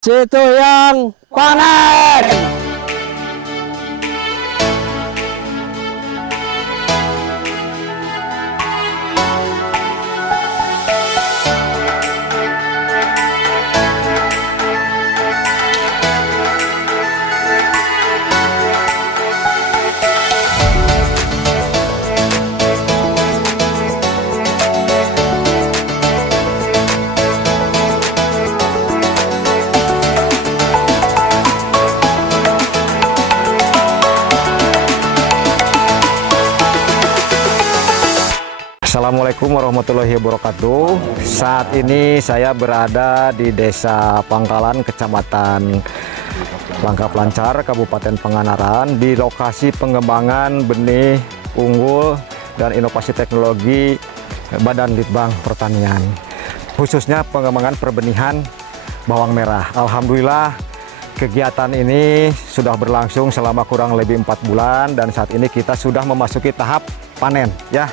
Situ yang panen. Assalamualaikum warahmatullahi wabarakatuh. Saat ini saya berada di Desa Pangkalan, Kecamatan Langkap Lancar, Kabupaten Panganaran, di lokasi pengembangan benih unggul dan inovasi teknologi Badan Litbang Pertanian, khususnya pengembangan perbenihan bawang merah. Alhamdulillah, kegiatan ini sudah berlangsung selama kurang lebih 4 bulan dan saat ini kita sudah memasuki tahap panen ya.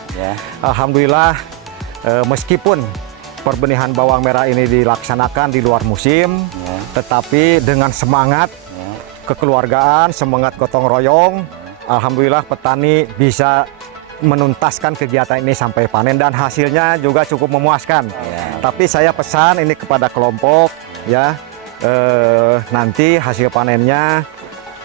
Alhamdulillah, meskipun perbenihan bawang merah ini dilaksanakan di luar musim, tetapi dengan semangat kekeluargaan, semangat gotong royong, alhamdulillah petani bisa menuntaskan kegiatan ini sampai panen dan hasilnya juga cukup memuaskan. Tapi saya pesan ini kepada kelompok ya, nanti hasil panennya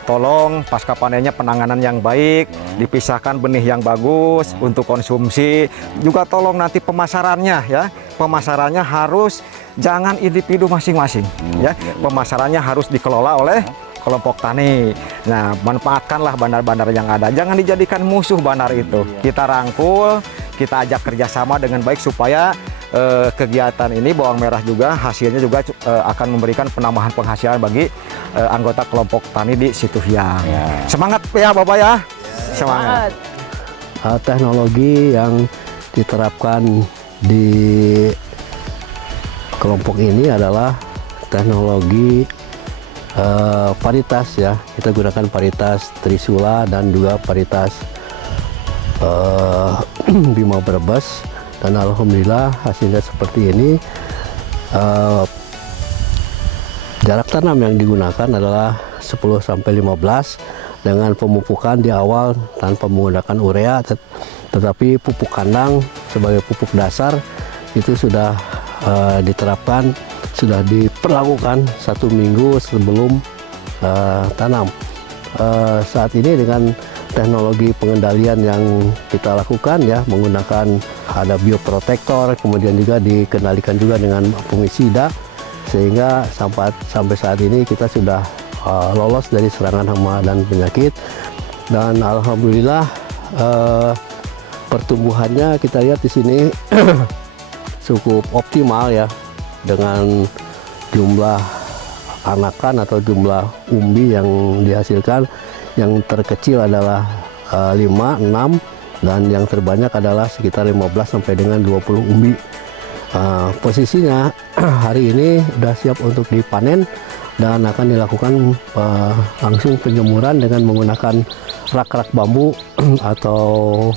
tolong pasca panennya penanganan yang baik, dipisahkan benih yang bagus untuk konsumsi. Juga tolong nanti pemasarannya ya. Pemasarannya harus jangan individu masing-masing ya. Pemasarannya harus dikelola oleh kelompok tani. Nah, manfaatkanlah bandar-bandar yang ada. Jangan dijadikan musuh bandar itu. Kita rangkul, kita ajak kerjasama dengan baik supaya kegiatan ini bawang merah juga hasilnya juga akan memberikan penambahan penghasilan bagi anggota kelompok tani di Situhiang. Semangat ya Bapak ya. Semangat. Teknologi yang diterapkan di kelompok ini adalah teknologi paritas ya. Kita gunakan paritas Trisula dan juga paritas Bima Brebes. Dan alhamdulillah hasilnya seperti ini. Jarak tanam yang digunakan adalah 10-15 dengan pemupukan di awal tanpa menggunakan urea, tetapi pupuk kandang sebagai pupuk dasar itu sudah diterapkan, sudah diperlakukan 1 minggu sebelum tanam. Saat ini dengan teknologi pengendalian yang kita lakukan ya, menggunakan ada bioprotektor, kemudian juga dikendalikan juga dengan fungisida, sehingga sampai saat ini kita sudah lolos dari serangan hama dan penyakit. Dan alhamdulillah pertumbuhannya kita lihat di sini cukup optimal ya, dengan jumlah anakan atau jumlah umbi yang dihasilkan. Yang terkecil adalah 5, 6, dan yang terbanyak adalah sekitar 15 sampai dengan 20 umbi. Posisinya hari ini sudah siap untuk dipanen dan akan dilakukan langsung penjemuran dengan menggunakan rak-rak bambu atau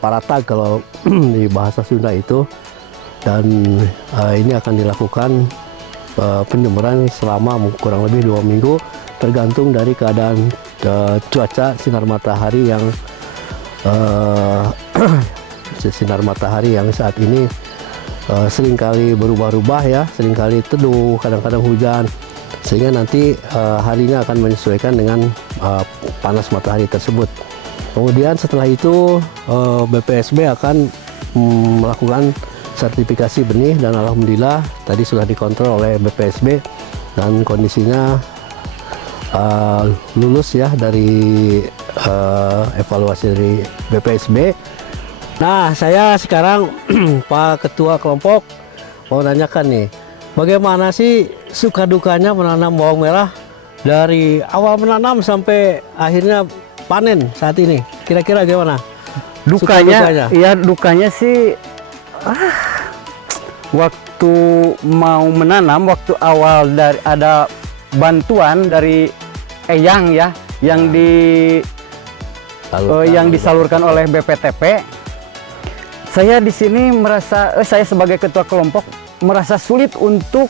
paratag kalau di bahasa Sunda itu. Dan ini akan dilakukan penjemuran selama kurang lebih 2 minggu, tergantung dari keadaan cuaca sinar matahari yang saat ini seringkali berubah-ubah ya, seringkali teduh, kadang-kadang hujan, sehingga nanti harinya akan menyesuaikan dengan panas matahari tersebut. Kemudian setelah itu BPSB akan melakukan sertifikasi benih dan alhamdulillah tadi sudah dikontrol oleh BPSB dan kondisinya lulus ya dari evaluasi dari BPSB. Nah, saya sekarang Pak Ketua Kelompok mau nanyakan nih, bagaimana sih suka dukanya menanam bawang merah dari awal menanam sampai akhirnya panen saat ini? Kira-kira gimana? Dukanya? Ya dukanya sih waktu mau menanam, waktu awal dari ada bantuan dari Eyang ya, yang disalurkan oleh BPTP. Saya di sini merasa, saya sebagai ketua kelompok merasa sulit untuk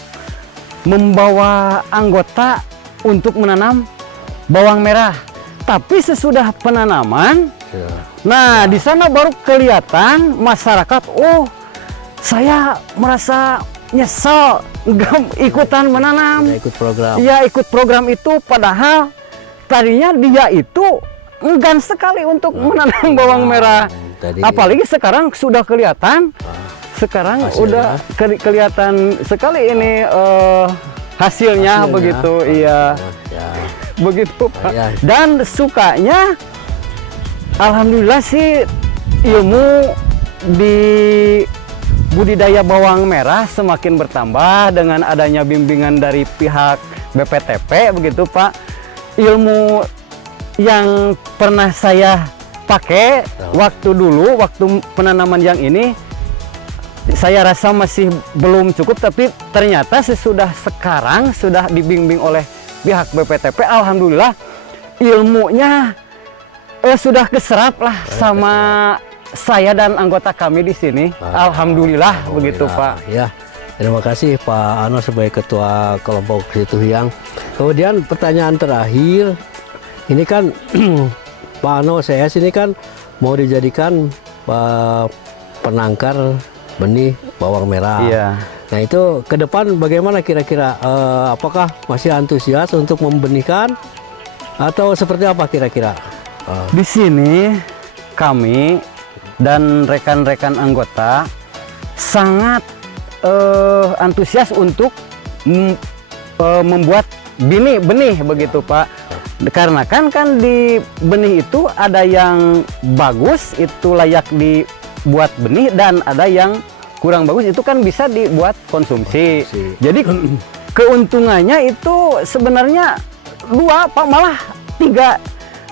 membawa anggota untuk menanam bawang merah. Tapi sesudah penanaman, Ya. nah di sana baru kelihatan masyarakat, oh saya merasa nyesel nggak ikutan menanam. Nggak ikut program. Iya ikut program itu, padahal tadinya dia itu enggan sekali untuk menanam bawang merah. Tadi- Apalagi sekarang sudah kelihatan, sekarang Hasilnya. udah kelihatan sekali ini hasilnya begitu, iya Ya. begitu Pak. Ya. Dan sukanya, alhamdulillah sih ilmu di budidaya bawang merah semakin bertambah dengan adanya bimbingan dari pihak BPTP begitu Pak. Ilmu yang pernah saya pakai waktu dulu, waktu penanaman yang ini, saya rasa masih belum cukup, tapi ternyata sesudah sekarang sudah dibimbing oleh pihak BPTP, alhamdulillah ilmunya sudah keserap lah sama saya dan anggota kami di sini. Alhamdulillah begitu Pak. Ya, terima kasih Pak Ano sebagai ketua kelompok Situhiang. Kemudian pertanyaan terakhir, ini kan Pak Ano CS ini kan mau dijadikan penangkar benih bawang merah. Iya. Nah itu ke depan bagaimana kira-kira? Apakah masih antusias untuk membenihkan atau seperti apa kira-kira? Di sini kami dan rekan-rekan anggota sangat antusias untuk membuat benih begitu Pak. Karena kan di benih itu ada yang bagus, itu layak dibuat benih, dan ada yang kurang bagus, itu kan bisa dibuat konsumsi. Jadi keuntungannya itu sebenarnya dua Pak, malah tiga.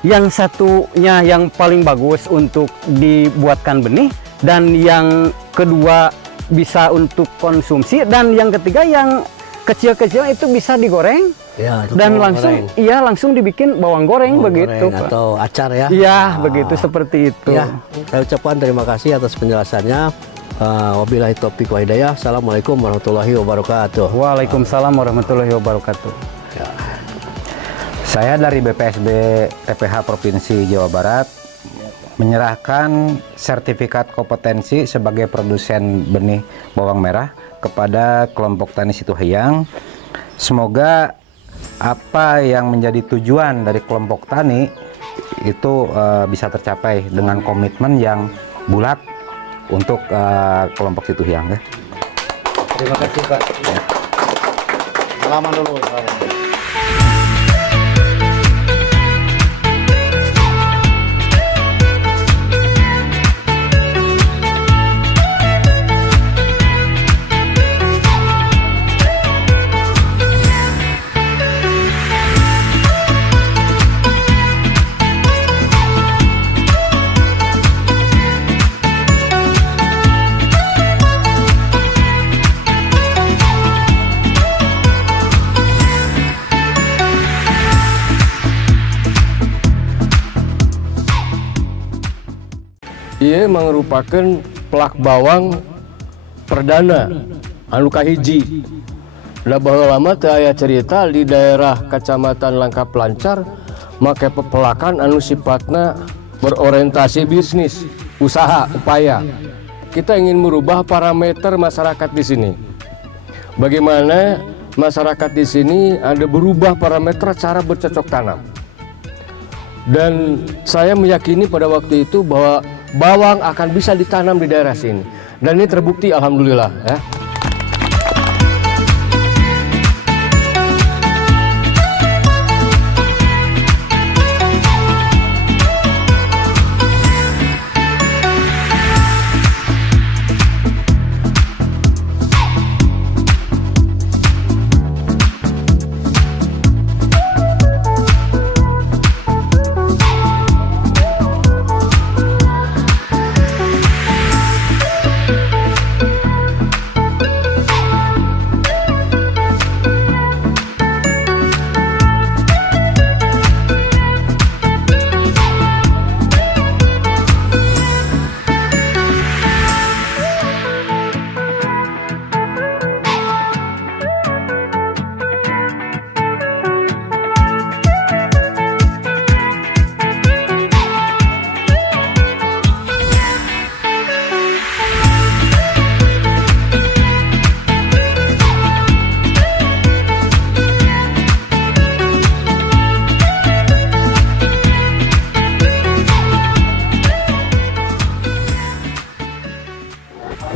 Yang satunya yang paling bagus untuk dibuatkan benih, dan yang kedua bisa untuk konsumsi, dan yang ketiga yang kecil-kecil itu bisa digoreng. Ya, Dan langsung goreng. iya langsung dibikin bawang goreng begitu Goreng Pak. atau acar ya? Iya begitu, seperti itu. Ya, saya ucapkan terima kasih atas penjelasannya. Wabillahi taufiq wa hidayah. Assalamualaikum warahmatullahi wabarakatuh. Waalaikumsalam warahmatullahi wabarakatuh. Saya dari BPSB TPH Provinsi Jawa Barat menyerahkan sertifikat kompetensi sebagai produsen benih bawang merah kepada kelompok tani Situhiang. Semoga apa yang menjadi tujuan dari kelompok tani itu bisa tercapai dengan komitmen yang bulat untuk kelompok Situhiang. Ya. Terima kasih Pak. Salaman dulu. Ia merupakan pelak bawang perdana anu kahiji. Da baheula lama teu aya cerita di daerah Kecamatan Langkap Lancar make pepelakan anu sifatna berorientasi bisnis, usaha, upaya. Kita ingin merubah parameter masyarakat di sini. Bagaimana masyarakat di sini ada berubah parameter cara bercocok tanam. Dan saya meyakini pada waktu itu bahwa bawang akan bisa ditanam di daerah sini, dan ini terbukti alhamdulillah ya.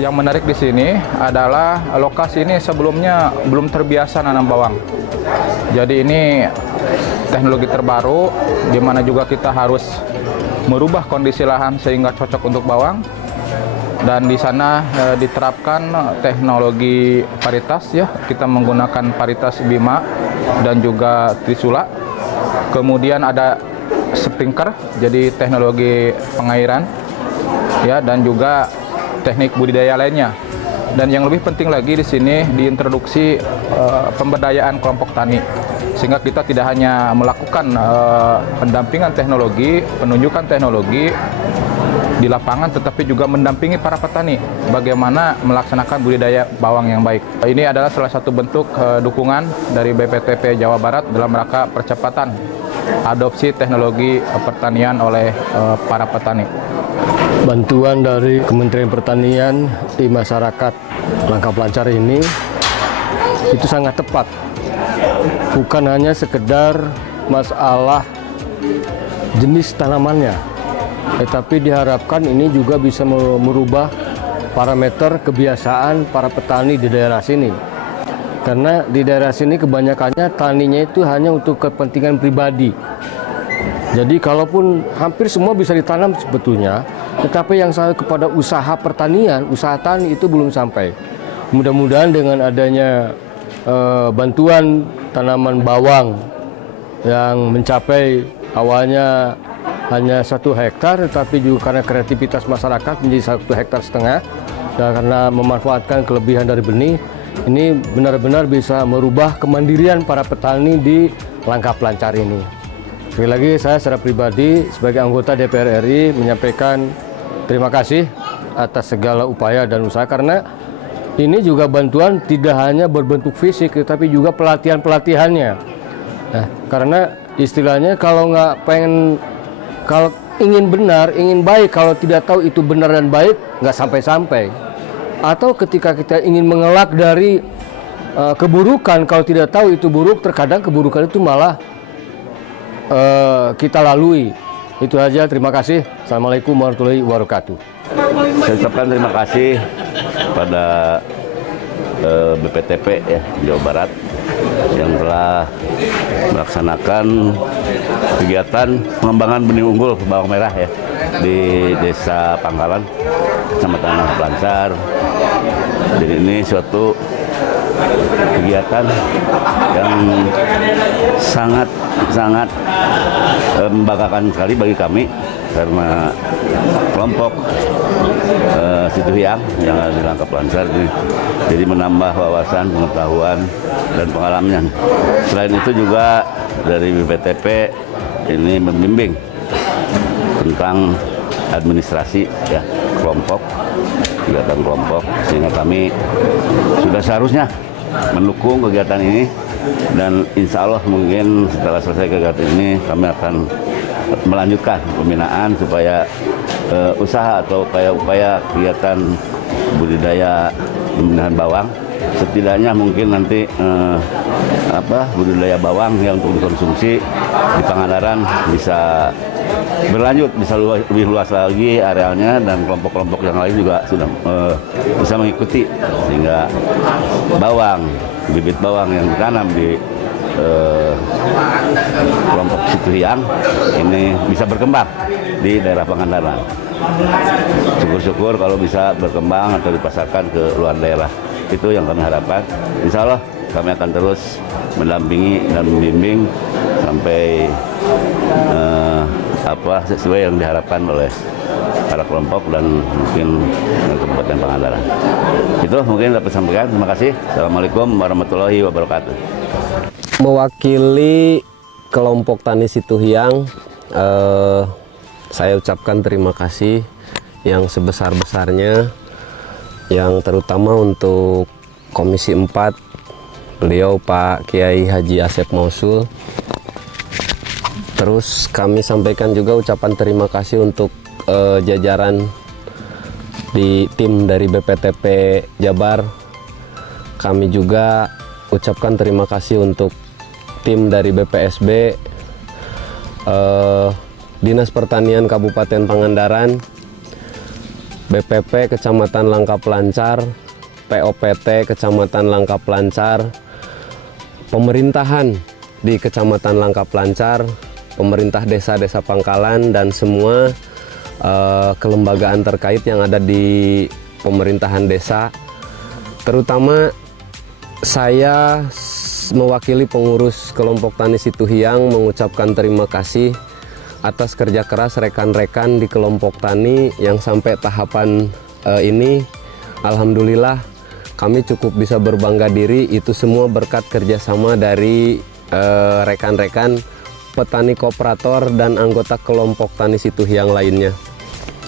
Yang menarik di sini adalah lokasi ini sebelumnya belum terbiasa nanam bawang. Jadi ini teknologi terbaru di mana juga kita harus merubah kondisi lahan sehingga cocok untuk bawang. Dan di sana diterapkan teknologi paritas ya. Kita menggunakan paritas Bima dan juga Trisula. Kemudian ada sprinkler, jadi teknologi pengairan ya, dan juga teknik budidaya lainnya. Dan yang lebih penting lagi di sini diintroduksi pemberdayaan kelompok tani, sehingga kita tidak hanya melakukan pendampingan teknologi, penunjukan teknologi di lapangan, tetapi juga mendampingi para petani bagaimana melaksanakan budidaya bawang yang baik. Ini adalah salah satu bentuk dukungan dari BPTP Jawa Barat dalam rangka percepatan adopsi teknologi pertanian oleh para petani. Bantuan dari Kementerian Pertanian di masyarakat Langkah Pelancar ini itu sangat tepat. Bukan hanya sekedar masalah jenis tanamannya, tetapi diharapkan ini juga bisa merubah parameter kebiasaan para petani di daerah sini. Karena di daerah sini kebanyakannya taninya itu hanya untuk kepentingan pribadi. Jadi kalaupun hampir semua bisa ditanam sebetulnya, tetapi yang sampai kepada usaha pertanian, usaha tani itu belum sampai. Mudah-mudahan dengan adanya bantuan tanaman bawang yang mencapai awalnya hanya 1 hektar, tetapi juga karena kreativitas masyarakat menjadi 1,5 hektar, dan karena memanfaatkan kelebihan dari benih, ini benar-benar bisa merubah kemandirian para petani di Langkah Pelancar ini. Sekali lagi saya secara pribadi sebagai anggota DPR RI menyampaikan terima kasih atas segala upaya dan usaha, karena ini juga bantuan tidak hanya berbentuk fisik tetapi juga pelatihan-pelatihannya. Nah, karena istilahnya kalau ingin benar, ingin baik, kalau tidak tahu itu benar dan baik, nggak sampai-sampai. Atau ketika kita ingin mengelak dari keburukan, kalau tidak tahu itu buruk, terkadang keburukan itu malah kita lalui. Itu aja, terima kasih. Assalamualaikum warahmatullahi wabarakatuh. Saya ucapkan terima kasih pada BPTP ya, Jawa Barat yang telah melaksanakan kegiatan pengembangan benih unggul bawang merah ya di Desa Pangkalan, Kecamatan Langkah Pelancar. Jadi ini suatu kegiatan yang sangat membanggakan sekali bagi kami, karena kelompok Situhiang yang ada di Langkah Pelancar ini jadi menambah wawasan, pengetahuan, dan pengalaman. Selain itu juga dari BPTP ini membimbing tentang administrasi ya kelompok, kegiatan kelompok, sehingga kami sudah seharusnya mendukung kegiatan ini, dan insya Allah mungkin setelah selesai kegiatan ini kami akan melanjutkan pembinaan supaya usaha atau upaya kegiatan budidaya pembinaan bawang setidaknya mungkin nanti budidaya bawang yang untuk dikonsumsi di Pangandaran bisa berlanjut, bisa lebih luas lagi arealnya, dan kelompok-kelompok yang lain juga sudah bisa mengikuti, sehingga bibit bawang yang ditanam di kelompok Situhiang ini bisa berkembang di daerah Pangandaran. Syukur-syukur kalau bisa berkembang atau dipasarkan ke luar daerah. Itu yang kami harapkan. Insya Allah kami akan terus mendampingi dan membimbing sampai sesuai yang diharapkan oleh para kelompok dan mungkin Kabupaten Pangandaran. Itu mungkin dapat sampaikan. Terima kasih. Assalamualaikum warahmatullahi wabarakatuh. Mewakili kelompok tani Situhiang, saya ucapkan terima kasih yang sebesar-besarnya, yang terutama untuk Komisi 4, beliau Pak Kiai Haji Asep Mausul. Terus kami sampaikan juga ucapan terima kasih untuk jajaran di tim dari BPTP Jabar. Kami juga ucapkan terima kasih untuk tim dari BPSB, Dinas Pertanian Kabupaten Pangandaran, BPP Kecamatan Langkap Lancar, POPT Kecamatan Langkap Lancar, pemerintahan di Kecamatan Langkap Lancar, pemerintah desa-desa Pangkalan, dan semua kelembagaan terkait yang ada di pemerintahan desa. Terutama saya mewakili pengurus kelompok tani Situhiang mengucapkan terima kasih atas kerja keras rekan-rekan di kelompok tani yang sampai tahapan ini, alhamdulillah kami cukup bisa berbangga diri. Itu semua berkat kerjasama dari rekan-rekan petani kooperator dan anggota kelompok tani Situhiang lainnya.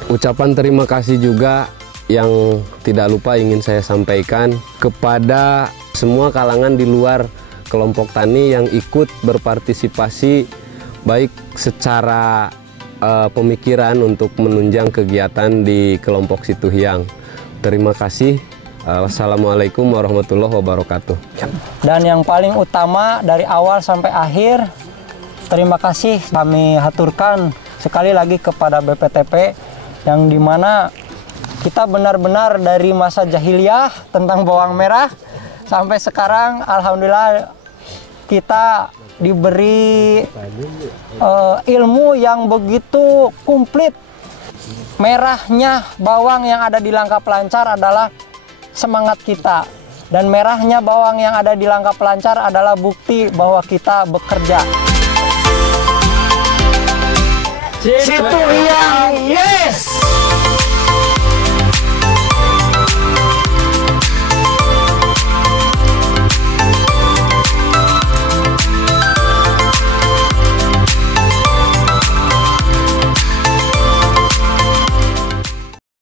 Ucapan terima kasih juga yang tidak lupa ingin saya sampaikan kepada semua kalangan di luar kelompok tani yang ikut berpartisipasi baik secara pemikiran untuk menunjang kegiatan di kelompok Situhiang. Terima kasih. Wassalamualaikum warahmatullahi wabarakatuh. Dan yang paling utama dari awal sampai akhir, terima kasih kami haturkan sekali lagi kepada BPTP yang dimana kita benar-benar dari masa jahiliyah tentang bawang merah sampai sekarang alhamdulillah kita diberi ilmu yang begitu komplit. Merahnya bawang yang ada di Langkap Lancar adalah semangat kita, dan merahnya bawang yang ada di Langkap Lancar adalah bukti bahwa kita bekerja. Situhiang,